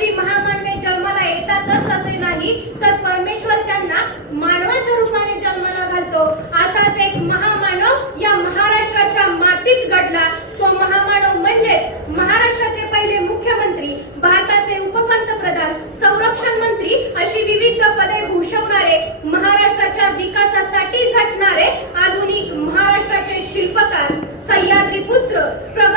अशी महामानवे जन्माला येतातच असे नाही तर परमेश्वर त्यांना मानवाच्या रूपाने जन्माला घालतो. असाच एक महामानव या महाराष्ट्राच्या मातीत घडला. तो महामानव म्हणजे महाराष्ट्राचे पहिले मुख्यमंत्री भारताचे उपपंतप्रधान संरक्षण मंत्री अशी विविध पदे भूषवणारे महाराष्ट्राच्या विकासासाठी झटणारे आधुनिक महाराष्ट्राचे शिल्पकार सह्याद्री पुत्र प्र...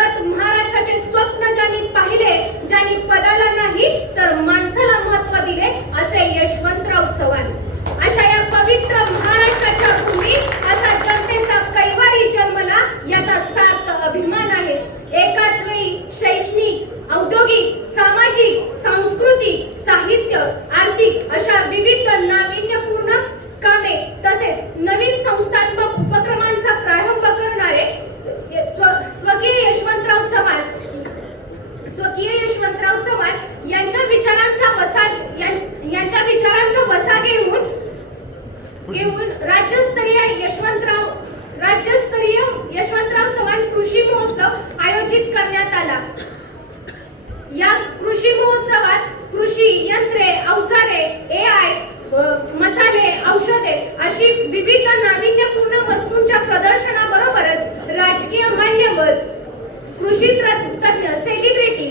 शैक्षणिक औद्योगिक सामाजिक सांस्कृतिक साहित्य आर्थिक अशा विविध नाविन्यपूर्ण कामे तसेच नवीन संस्थात्मक उपक्रमांचा प्रारंभ करणारे स्वकीय यशवंतराव चव्हाण. स्वकीय यशवंतराव चव्हाण यांच्या विचारांचा वसा यांच्या विचारांचा वसा घेऊन घेऊन राज्य औषधे अशी विविध नाविन्यपूर्ण वस्तूंच्या प्रदर्शनाबरोबरच राजकीय मान्यवर कृषी तज्ञ सेलिब्रिटी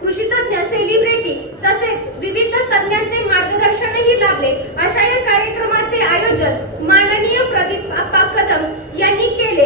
कृषी तज्ञ सेलिब्रिटी तसेच विविध तज्ञांचे मार्गदर्शनही लाभले. अशा या कार्यक्रमाचे आयोजन माननीय प्रदीप आप्पा कदम यांनी केले.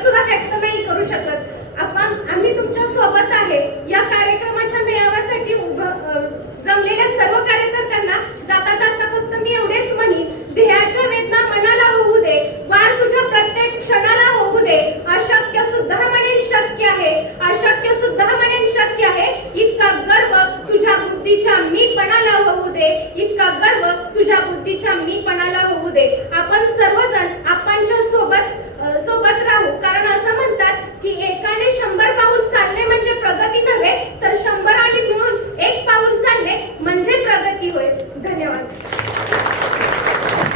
शब्दात सुद्धा व्यक्त नाही करू शकत. आपण आम्ही तुमच्यासोबत आहे. या कार्यक्रमाच्या मेळाव्यासाठी उभं जमलेल्या सर्व कार्यकर्त्यांना जाता जाता फक्त मी एवढेच म्हणेन ध्येयाच्या वेदना मनाला होऊ दे वाढ तुझ्या प्रत्येक क्षणाला होऊ दे. अशक्य सुद्धा म्हणेन शक्य आहे. अशक्य सुद्धा म्हणेन शक्य आहे. इतका गर्व तुझ्या बुद्धीच्या मीपणाला होऊ दे. इतका गर्व तुझ्या बुद्धीच्या मीपणाला होऊ दे. आपण सर्वजण आपणच्या सोबत सोबत